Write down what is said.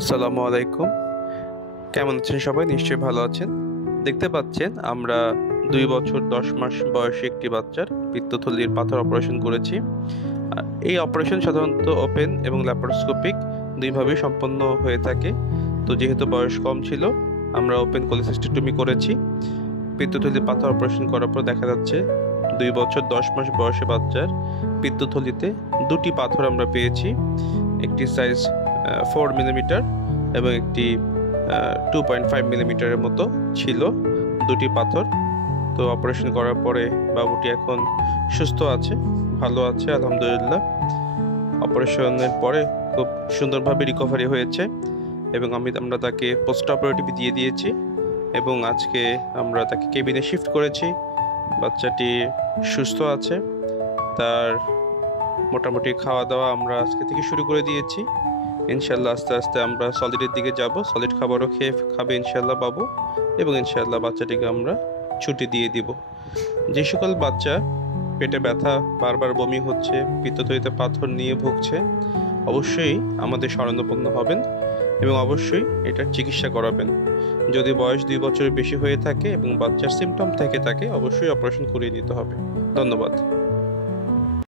আসসালামু আলাইকুম। কেমন আছেন সবাই? নিশ্চয়ই ভালো আছেন। দেখতে পাচ্ছেন আমরা ২ বছর ১০ মাস বয়সী একটি বাচ্চার পিত্তথলির পাথর অপারেশন করেছি। এই অপারেশন সাধারণত ওপেন এবং ল্যাপারোস্কোপিক ২ ভাবেই সম্পন্ন হয়ে থাকে। তো যেহেতু বয়স কম ছিল, আমরা ওপেন কোলিসিস্টেক্টমি করেছি। পিত্তথলির পাথর অপারেশন করার পর দেখা যাচ্ছে ২ বছর ১০ মাস বয়সী বাচ্চার পিত্তথলিতে ২টি পাথর আমরা পেয়েছি। একটি সাইজ 4 মিলিমিটার এবং একটি 2.5 মিলিমিটারের মতো ছিল ২টি পাথর। তো অপারেশন করার পরে বাবুটি এখন সুস্থ আছে, ভালো আছে আলহামদুলিল্লাহ। অপারেশনের পরে খুব সুন্দরভাবে রিকভারি হয়েছে এবং আমরা তাকে পোস্ট অপারেটিভ দিয়ে দিয়েছি এবং আজকে আমরা তাকে কেবিনে শিফট করেছি। বাচ্চাটি সুস্থ আছে। তার মোটামুটি খাওয়া-দাওয়া আমরা আজকে থেকে শুরু করে দিয়েছি। ইনশাআল্লাহ আস্তে আস্তে আমরা সলিডের দিকে যাব। সলিড খাবারও খাবে ইনশাআল্লাহ বাবু, এবং ইনশাআল্লাহ বাচ্চাটিকে আমরা ছুটি দিয়ে দিব। যে সকল বাচ্চা পেটে ব্যথা, বারবার বমি হচ্ছে, পিত্তথলিতে পাথর নিয়ে ভুগছে, অবশ্যই আমাদের শরণাপন্ন হবেন এবং অবশ্যই এটার চিকিৎসা করাবেন। যদি বয়স ২ বছরের বেশি হয়ে থাকে এবং বাচ্চার সিমটম থেকে থাকে, অবশ্যই অপারেশন করিয়ে নিতে হবে। ধন্যবাদ।